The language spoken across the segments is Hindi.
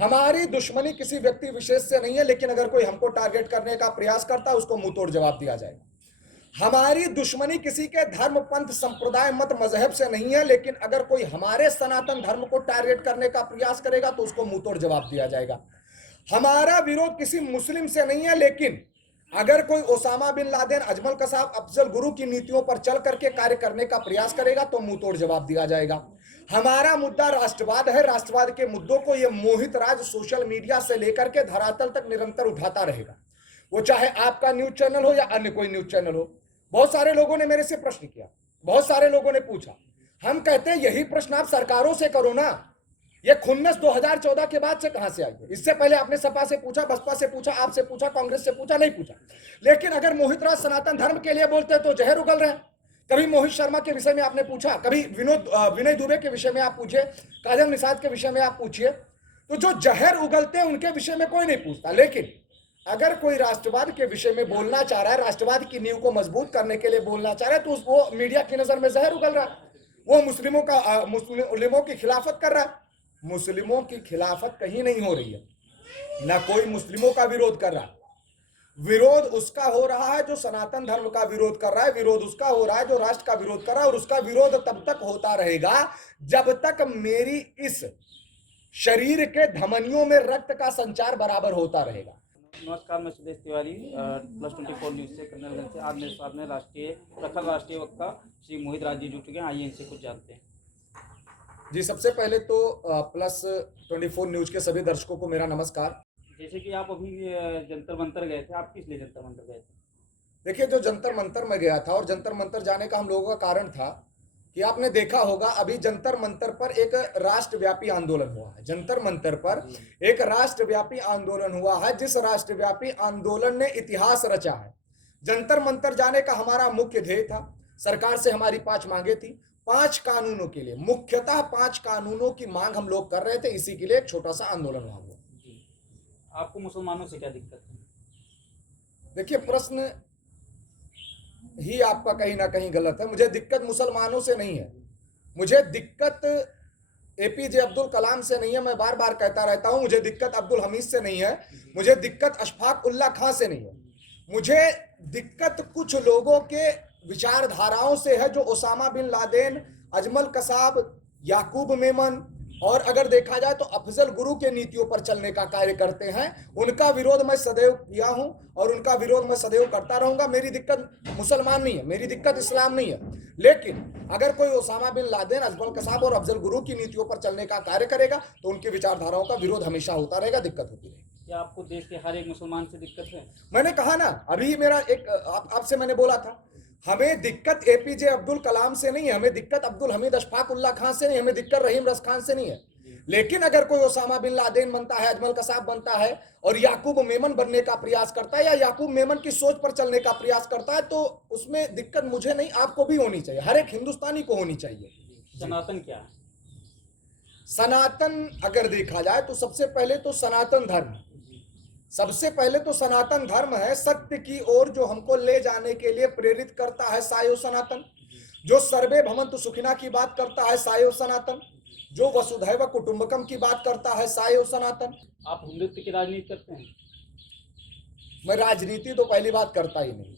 हमारी दुश्मनी किसी व्यक्ति विशेष से नहीं है, लेकिन अगर कोई हमको टारगेट करने का प्रयास करता है उसको मुंह तोड़ जवाब दिया जाएगा। हमारी दुश्मनी किसी के धर्म, पंथ, संप्रदाय, मत, मजहब से नहीं है, लेकिन अगर कोई हमारे सनातन धर्म को टारगेट करने का प्रयास करेगा तो उसको मुंह तोड़ जवाब दिया जाएगा। हमारा विरोध किसी मुस्लिम से नहीं है, लेकिन अगर कोई Osama bin Laden, Ajmal Kasab, Afzal Guru की नीतियों पर चल करके कार्य करने का प्रयास करेगा तो मुंह तोड़ जवाब दिया जाएगा। हमारा मुद्दा राष्ट्रवाद है। राष्ट्रवाद के मुद्दों को यह मोहित राज सोशल मीडिया से लेकर के धरातल तक निरंतर उठाता रहेगा, वो चाहे आपका न्यूज चैनल हो या अन्य कोई न्यूज चैनल हो। बहुत सारे लोगों ने मेरे से प्रश्न किया, बहुत सारे लोगों ने पूछा। हम कहते हैं यही प्रश्न आप सरकारों से करो ना। ये खुन्नस 2014 के बाद से कहां से आई है? इससे पहले आपने सपा से पूछा, बसपा से पूछा, आपसे पूछा, कांग्रेस से पूछा, नहीं पूछा। लेकिन अगर मोहित राज सनातन धर्म के लिए बोलते तो जहर उगल रहे। कभी मोहित शर्मा के विषय में आपने पूछा, कभी विनय दुबे के विषय में आप पूछिए, काजल निषाद के विषय में आप पूछिए, तो जो जहर उगलते हैं उनके विषय में कोई नहीं पूछता। लेकिन अगर कोई राष्ट्रवाद के विषय में बोलना चाह रहा है, राष्ट्रवाद की नींव को मजबूत करने के लिए बोलना चाह रहा है, तो वो मीडिया की नजर में जहर उगल रहा है। वो मुस्लिमों की खिलाफत कर रहा है। मुस्लिमों की खिलाफत कहीं नहीं हो रही है, ना कोई मुस्लिमों का विरोध कर रहा है। विरोध उसका हो रहा है जो सनातन धर्म का विरोध कर रहा है, विरोध उसका हो रहा है जो राष्ट्र का विरोध कर रहा है, और उसका विरोध तब तक होता रहेगा जब तक मेरी इस शरीर के धमनियों में रक्त का संचार बराबर होता रहेगा। नमस्कार, मैं सुदेश तिवारी +24 न्यूज से कर्नलगंज से। आज मेरे सामने प्रखर राष्ट्रीय वक्ता श्री मोहित राज जी जुड़ चुके हैं। आइए इनसे कुछ जानते हैं। जी, सबसे पहले तो +24 न्यूज के सभी दर्शकों को मेरा नमस्कार। जैसे कि आप अभी जंतर मंतर गए थे, आप किस लिए जंतर मंतर गए थे? देखिए, जो जंतर मंतर में गया था और जंतर मंतर जाने का हम लोगों का कारण था कि आपने देखा होगा अभी जंतर मंतर पर एक राष्ट्रव्यापी आंदोलन हुआ है। जंतर मंतर पर एक राष्ट्रव्यापी आंदोलन हुआ है, जिस राष्ट्रव्यापी आंदोलन ने इतिहास रचा है। जंतर मंतर जाने का हमारा मुख्य ध्येय था। सरकार से हमारी 5 मांगे थी। 5 कानूनों के लिए, मुख्यतः 5 कानूनों की मांग हम लोग कर रहे थे। इसी के लिए एक छोटा सा आंदोलन हुआ। आपको मुसलमानों से क्या दिक्कत है? देखिए, प्रश्न ही आपका कहीं ना कहीं गलत है। मुझे दिक्कत मुसलमानों से नहीं है, मुझे दिक्कत एपीजे अब्दुल कलाम से नहीं है। मैं बार बार कहता रहता हूं, मुझे दिक्कत अब्दुल हमीद से नहीं है, मुझे दिक्कत अशफाक उल्ला खां से नहीं है। मुझे दिक्कत कुछ लोगों के विचारधाराओं से है जो Osama bin Laden, Ajmal Kasab, Yakub Memon और अगर देखा जाए तो अफजल गुरु के नीतियों पर चलने का कार्य करते हैं। उनका विरोध मैं सदैव किया हूं और उनका विरोध मैं सदैव करता रहूंगा। मेरी दिक्कत मुसलमान नहीं है, मेरी दिक्कत इस्लाम नहीं है। लेकिन अगर कोई Osama bin Laden, Ajmal Kasab और अफजल गुरु की नीतियों पर चलने का कार्य करेगा तो उनकी विचारधाराओं का विरोध हमेशा होता रहेगा, दिक्कत होती रहेगी। क्या आपको देश के हर एक मुसलमान से दिक्कत है? मैंने कहा ना, अभी मेरा एक आपसे मैंने बोला था, हमें दिक्कत एपीजे अब्दुल कलाम से नहीं है, हमें दिक्कत अब्दुल हमीद अशफाक उल्ला खां से नहीं, हमें दिक्कत रहीम रस खान से नहीं है। लेकिन अगर कोई ओसामा बिन लादेन बनता है, अजमल कसाब बनता है और याकूब मेमन बनने का प्रयास करता है या याकूब मेमन की सोच पर चलने का प्रयास करता है, तो उसमें दिक्कत मुझे नहीं, आपको भी होनी चाहिए, हर एक हिंदुस्तानी को होनी चाहिए। सनातन क्या है? सनातन अगर देखा जाए तो सबसे पहले तो सनातन धर्म, सबसे पहले तो सनातन धर्म है सत्य की ओर जो हमको ले जाने के लिए प्रेरित करता है, सायो सनातन। जो सर्वे भवन्तु सुखिना की बात करता है, सायो सनातन। जो वसुधैव कुटुंबकम की बात करता है, सायो सनातन। आप हिंदुत्व की राजनीति करते हैं? मैं राजनीति तो पहली बात करता ही नहीं।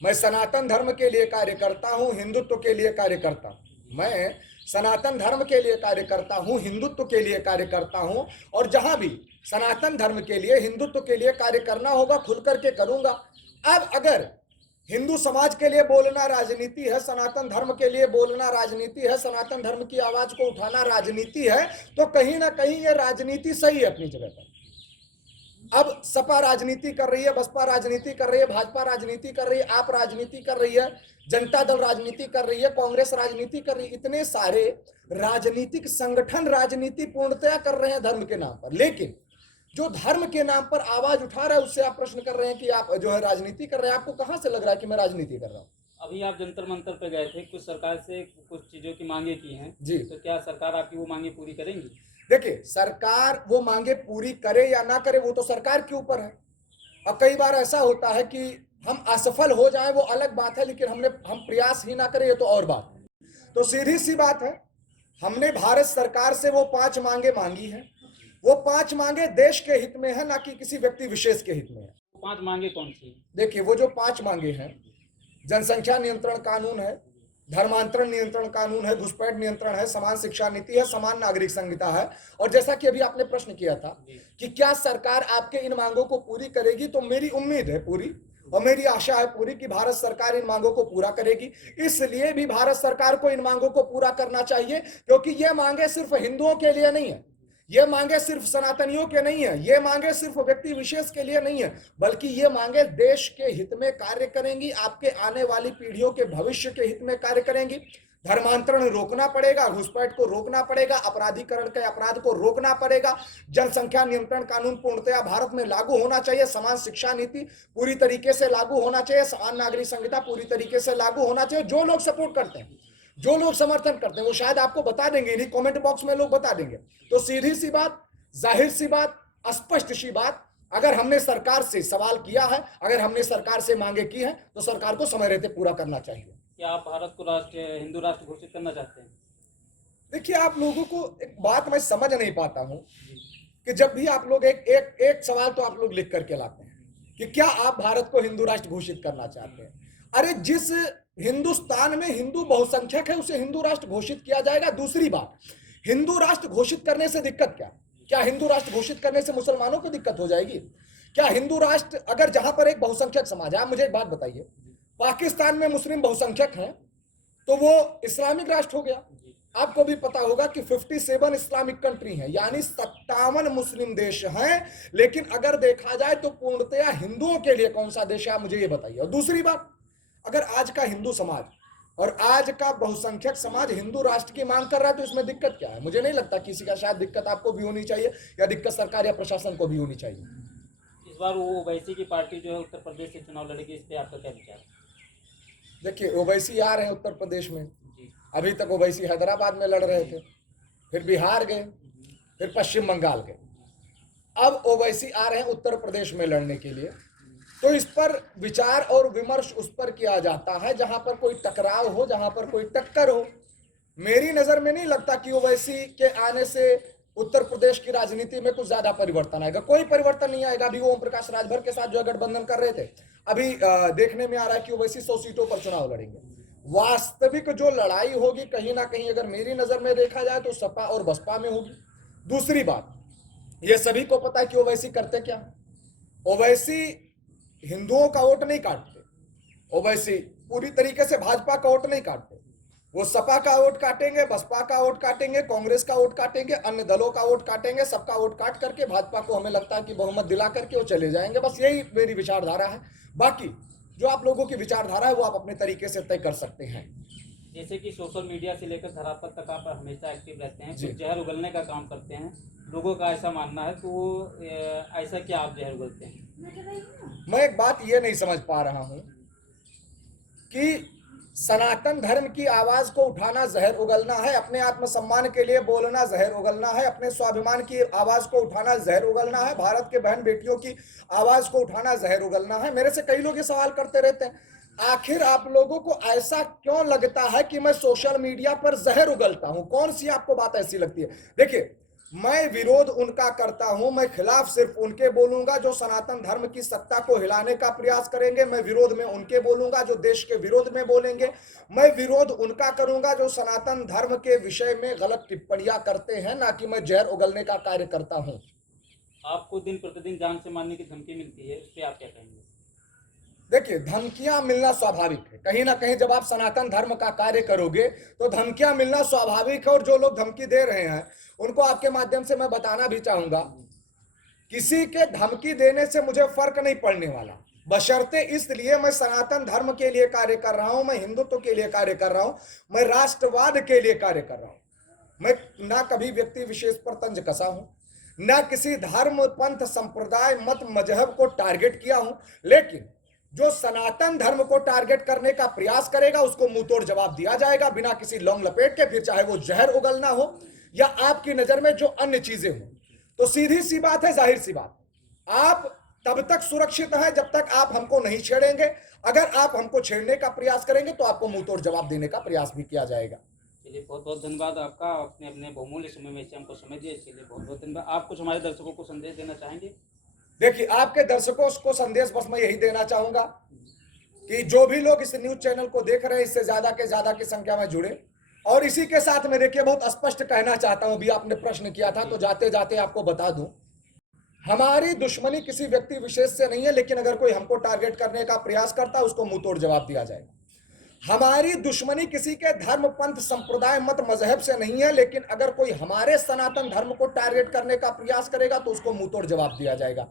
मैं सनातन धर्म के लिए कार्य करता हूं, हिंदुत्व के लिए कार्य करता हूं। मैं सनातन धर्म के लिए कार्य करता हूं, हिंदुत्व के लिए कार्य करता हूं, और जहां भी सनातन धर्म के लिए, हिंदुत्व के लिए कार्य करना होगा खुल करके करूंगा। अब अगर हिंदू समाज के लिए बोलना राजनीति है, सनातन धर्म के लिए बोलना राजनीति है, सनातन धर्म की आवाज को उठाना राजनीति है, तो कहीं ना कहीं ये राजनीति सही है अपनी जगह पर। अब सपा राजनीति कर रही है, बसपा राजनीति कर रही है, भाजपा राजनीति कर रही है, आप राजनीति कर रही है, जनता दल राजनीति कर रही है, कांग्रेस राजनीति कर रही है। इतने सारे राजनीतिक संगठन राजनीति पूर्णतया कर रहे हैं धर्म के नाम पर। लेकिन जो धर्म के नाम पर आवाज उठा रहा है उससे आप प्रश्न कर रहे हैं कि आप जो है राजनीति कर रहे हैं। आपको कहां से लग रहा है कि मैं राजनीति कर रहा हूं? अभी आप जंतर मंतर पे गए थे, कुछ सरकार से कुछ चीजों की मांगे की हैं जी, तो क्या सरकार आपकी वो मांगे पूरी करेंगी? देखिए, सरकार वो मांगे पूरी करे या ना करे वो तो सरकार के ऊपर है। अब कई बार ऐसा होता है कि हम असफल हो जाएं वो अलग बात है, लेकिन हम प्रयास ही ना करें ये तो और बात है। तो सीधी सी बात है, हमने भारत सरकार से वो 5 मांगे मांगी है। वो 5 मांगे देश के हित में है, ना कि किसी व्यक्ति विशेष के हित में है। 5 मांगे कौन सी? देखिए, वो जो 5 मांगे हैं, जनसंख्या नियंत्रण कानून है, धर्मांतरण नियंत्रण कानून है, घुसपैठ नियंत्रण है, समान शिक्षा नीति है, समान नागरिक संहिता है। और जैसा कि अभी आपने प्रश्न किया था कि क्या सरकार आपके इन मांगों को पूरी करेगी, तो मेरी उम्मीद है पूरी, और मेरी आशा है पूरी कि भारत सरकार इन मांगों को पूरा करेगी। इसलिए भी भारत सरकार को इन मांगों को पूरा करना चाहिए, क्योंकि ये मांगे सिर्फ हिंदुओं के लिए नहीं है, ये मांगे सिर्फ सनातनियों के नहीं है, ये मांगे सिर्फ व्यक्ति विशेष के लिए नहीं है, बल्कि ये मांगे देश के हित में कार्य करेंगी, आपके आने वाली पीढ़ियों के भविष्य के हित में कार्य करेंगी। धर्मांतरण रोकना पड़ेगा, घुसपैठ को रोकना पड़ेगा, अपराधीकरण के अपराध को रोकना पड़ेगा, जनसंख्या नियंत्रण कानून पूर्णतया भारत में लागू होना चाहिए, समान शिक्षा नीति पूरी तरीके से लागू होना चाहिए, समान नागरिक संहिता पूरी तरीके से लागू होना चाहिए। जो लोग सपोर्ट करते हैं, जो लोग समर्थन करते हैं, वो शायद आपको बता देंगे, इन्हीं कमेंट बॉक्स में लोग बता देंगे। तो सीधी सी बात, जाहिर सी बात, स्पष्ट सी बात, अगर हमने सरकार से सवाल किया है, अगर हमने सरकार से मांगे की है, तो सरकार को समय रहते पूरा करना चाहिए। क्या आप भारत को हिंदू राष्ट्र घोषित करना चाहते हैं? देखिए, आप लोगों को एक बात मैं समझ नहीं पाता हूं कि जब भी आप लोग एक सवाल तो आप लोग लिख करके लाते हैं कि क्या आप भारत को हिंदू राष्ट्र घोषित करना चाहते हैं। अरे, जिस हिंदुस्तान में हिंदू बहुसंख्यक है उसे हिंदू राष्ट्र घोषित किया जाएगा। दूसरी बात, हिंदू राष्ट्र घोषित करने से दिक्कत क्या? क्या हिंदू राष्ट्र घोषित करने से मुसलमानों को दिक्कत हो जाएगी? क्या हिंदू राष्ट्र, अगर जहां पर एक बहुसंख्यक समाज है, आप मुझे एक बात बताइए, पाकिस्तान में मुस्लिम बहुसंख्यक हैं तो वो इस्लामिक राष्ट्र हो गया। आपको भी पता होगा कि 57 इस्लामिक कंट्री हैं, यानी 57 मुस्लिम देश हैं, लेकिन अगर देखा जाए तो पूर्णतया हिंदुओं के लिए कौन सा देश है, आप मुझे ये बताइए। और दूसरी बात, अगर आज का हिंदू समाज और आज का बहुसंख्यक समाज हिंदू राष्ट्र की मांग कर रहा है तो इसमें दिक्कत क्या है? मुझे नहीं लगता किसी का, शायद दिक्कत आपको भी होनी चाहिए या दिक्कत सरकार या प्रशासन को भी होनी चाहिए। इस बार वो ओवैसी की पार्टी जो है उत्तर प्रदेश से चुनाव लड़ेगी, इस पे आपका क्या विचार है? देखिए, ओवैसी आ रहे हैं उत्तर प्रदेश में, जी। अभी तक ओवैसी हैदराबाद में लड़ रहे थे, फिर बिहार गए, फिर पश्चिम बंगाल गए, अब ओवैसी आ रहे हैं उत्तर प्रदेश में लड़ने के लिए। तो इस पर विचार और विमर्श उस पर किया जाता है जहां पर कोई टकराव हो, जहां पर कोई टक्कर हो। मेरी नजर में नहीं लगता कि ओवैसी के आने से उत्तर प्रदेश की राजनीति में कुछ ज्यादा परिवर्तन आएगा, कोई परिवर्तन नहीं आएगा। अभी वो ओम प्रकाश राजभर के साथ जो गठबंधन कर रहे थे, अभी देखने में आ रहा है कि ओवैसी 100 सीटों पर चुनाव लड़ेंगे। वास्तविक जो लड़ाई होगी कहीं ना कहीं, अगर मेरी नजर में देखा जाए तो सपा और बसपा में होगी। दूसरी बात, ये सभी को पता है कि ओवैसी करते क्या। ओवैसी हिंदुओं का वोट नहीं काटते, ओवैसी पूरी तरीके से भाजपा का वोट नहीं काटते, वो सपा का वोट काटेंगे, बसपा का वोट काटेंगे, कांग्रेस का वोट काटेंगे, अन्य दलों का वोट काटेंगे, सबका वोट काट करके भाजपा को हमें लगता है कि बहुमत दिला करके वो चले जाएंगे। बस यही मेरी विचारधारा है। बाकी जो आप लोगों की विचारधारा है वो आप अपने तरीके से तय कर सकते हैं। जैसे कि सोशल मीडिया से लेकर धरातल तक आप हमेशा एक्टिव रहते हैं, जी। कुछ जहर उगलने का काम करते हैं, लोगों का ऐसा मानना है, तो ऐसा क्या आप जहर उगलते हैं? मैं एक बात ये नहीं समझ पा रहा हूं कि सनातन धर्म की आवाज को उठाना जहर उगलना है, अपने आत्मसम्मान के लिए बोलना जहर उगलना है, अपने स्वाभिमान की आवाज को उठाना जहर उगलना है, भारत के बहन बेटियों की आवाज को उठाना जहर उगलना है। मेरे से कई लोग ये सवाल करते रहते हैं, आखिर आप लोगों को ऐसा क्यों लगता है कि मैं सोशल मीडिया पर जहर उगलता हूं? कौन सी आपको बात ऐसी लगती है? देखिए, मैं विरोध उनका करता हूं, मैं खिलाफ सिर्फ उनके बोलूंगा जो सनातन धर्म की सत्ता को हिलाने का प्रयास करेंगे। मैं विरोध में उनके बोलूंगा जो देश के विरोध में बोलेंगे। मैं विरोध उनका करूंगा जो सनातन धर्म के विषय में गलत टिप्पणियां करते हैं, ना कि मैं जहर उगलने का कार्य करता हूं। आपको दिन प्रतिदिन जान से मारने की धमकी मिलती है, उस पर आप क्या कहेंगे? देखिए, धमकियां मिलना स्वाभाविक है। कहीं ना कहीं जब आप सनातन धर्म का कार्य करोगे तो धमकियां मिलना स्वाभाविक है। और जो लोग धमकी दे रहे हैं उनको आपके माध्यम से मैं बताना भी चाहूंगा, किसी के धमकी देने से मुझे फर्क नहीं पड़ने वाला, बशर्ते इसलिए मैं सनातन धर्म के लिए कार्य कर रहा हूं, मैं हिंदुत्व के लिए कार्य कर रहा हूं, मैं राष्ट्रवाद के लिए कार्य कर रहा हूं। मैं ना कभी व्यक्ति विशेष पर तंज कसा हूं, ना किसी धर्म, पंथ, संप्रदाय, मत, मजहब को टारगेट किया हूं। लेकिन जो सनातन धर्म को टारगेट करने का प्रयास करेगा उसको मुंहतोड़ जवाब दिया जाएगा, बिना किसी लौंग लपेट के, फिर चाहे वो जहर उगलना हो या आपकी नजर में जो अन्य चीजें हो। तो सीधी सी बात है, जाहिर सी बात, आप तब तक सुरक्षित हैं जब तक आप हमको नहीं छेड़ेंगे। अगर आप हमको छेड़ने का प्रयास करेंगे तो आपको मुंहतोड़ जवाब देने का प्रयास भी किया जाएगा। चलिए बहुत बहुत धन्यवाद आपका, अपने अपने बहुमूल्य समय में से हमको समय दिया, इसके लिए बहुत बहुत धन्यवाद। आप कुछ हमारे दर्शकों को संदेश देना चाहेंगे? देखिए, आपके दर्शकों को संदेश बस मैं यही देना चाहूंगा कि जो भी लोग इस न्यूज चैनल को देख रहे हैं, इससे ज्यादा की संख्या में जुड़े। और इसी के साथ में देखिए, बहुत स्पष्ट कहना चाहता हूं, भी आपने प्रश्न किया था तो जाते जाते आपको बता दूं, हमारी दुश्मनी किसी व्यक्ति विशेष से नहीं है, लेकिन अगर कोई हमको टारगेट करने का प्रयास करता है उसको मुंह तोड़ जवाब दिया जाएगा। हमारी दुश्मनी किसी के धर्म, पंथ, संप्रदाय, मत, मजहब से नहीं है, लेकिन अगर कोई हमारे सनातन धर्म को टारगेट करने का प्रयास करेगा तो उसको मुंह तोड़ जवाब दिया जाएगा।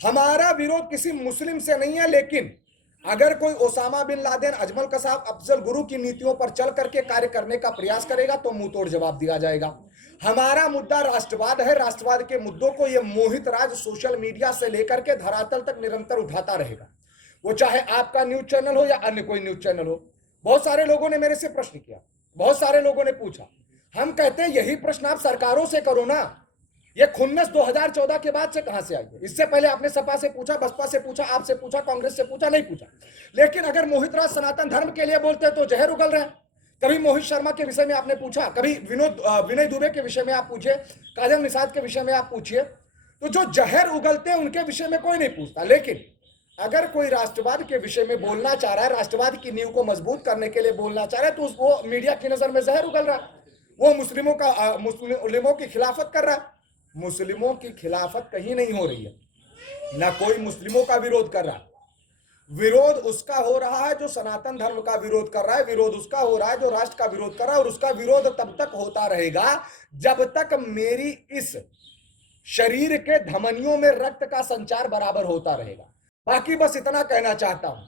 हमारा विरोध किसी मुस्लिम से नहीं है, लेकिन अगर कोई Osama bin Laden, Ajmal Kasab, Afzal Guru की नीतियों पर चल करके कार्य करने का प्रयास करेगा तो मुंह तोड़ जवाब दिया जाएगा। हमारा मुद्दा राष्ट्रवाद है। राष्ट्रवाद के मुद्दों को यह मोहित राज सोशल मीडिया से लेकर के धरातल तक निरंतर उठाता रहेगा, वो चाहे आपका न्यूज चैनल हो या अन्य कोई न्यूज चैनल हो। बहुत सारे लोगों ने मेरे से प्रश्न किया, बहुत सारे लोगों ने पूछा। हम कहते हैं यही प्रश्न आप सरकारों से करो ना, ये खुन्नस 2014 के बाद से कहां से आई है? इससे पहले आपने सपा से पूछा, बसपा से पूछा, आपसे पूछा, कांग्रेस से पूछा, नहीं पूछा। लेकिन अगर मोहित राज सनातन धर्म के लिए बोलते तो जहर उगल रहे। कभी मोहित शर्मा के विषय में आपने पूछा, कभी विनय दुबे के विषय में आप पूछिए, काजल निषाद के विषय में आप पूछिए, तो जो जहर उगलते हैं उनके विषय में कोई नहीं पूछता। लेकिन अगर कोई राष्ट्रवाद के विषय में बोलना चाह रहा है, राष्ट्रवाद की नींव को मजबूत करने के लिए बोलना चाह रहा है, तो वो मीडिया की नजर में जहर उगल रहा है, वो मुस्लिमों की खिलाफत कर रहा है। मुस्लिमों की खिलाफत कहीं नहीं हो रही है, ना कोई मुस्लिमों का विरोध कर रहा है। विरोध उसका हो रहा है जो सनातन धर्म का विरोध कर रहा है, विरोध उसका हो रहा है जो राष्ट्र का विरोध कर रहा है। और उसका विरोध तब तक होता रहेगा जब तक मेरी इस शरीर के धमनियों में रक्त का संचार बराबर होता रहेगा। बाकी बस इतना कहना चाहता हूं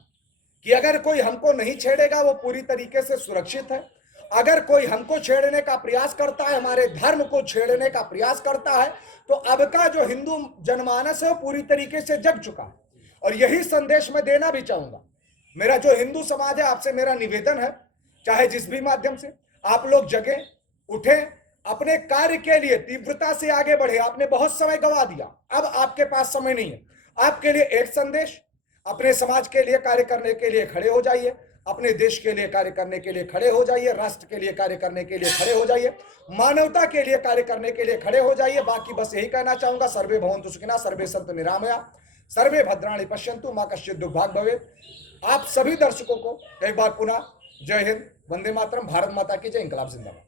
कि अगर कोई हमको नहीं छेड़ेगा वो पूरी तरीके से सुरक्षित है। अगर कोई हमको छेड़ने का प्रयास करता है, हमारे धर्म को छेड़ने का प्रयास करता है, तो अब का जो हिंदू जनमानस है वो पूरी तरीके से जग चुका है। और यही संदेश मैं देना भी चाहूंगा। मेरा जो हिंदू समाज है, आपसे मेरा निवेदन है, चाहे जिस भी माध्यम से आप लोग जगे, उठे, अपने कार्य के लिए तीव्रता से आगे बढ़े। आपने बहुत समय गंवा दिया, अब आपके पास समय नहीं है। आपके लिए एक संदेश, अपने समाज के लिए कार्य करने के लिए खड़े हो जाइए, अपने देश के लिए कार्य करने के लिए खड़े हो जाइए, राष्ट्र के लिए कार्य करने के लिए खड़े हो जाइए, मानवता के लिए कार्य करने के लिए खड़े हो जाइए। बाकी बस यही कहना चाहूंगा, सर्वे भवन्तु सुखिनः, सर्वे सन्तु निरामया, सर्वे भद्राणि पश्यन्तु, मा कश्चित् दुर्भाग् भवेत्। आप सभी दर्शकों को एक बार पुनः जय हिंद, वंदे मातरम, भारत माता की जय, इंकलाब जिंदाबाद।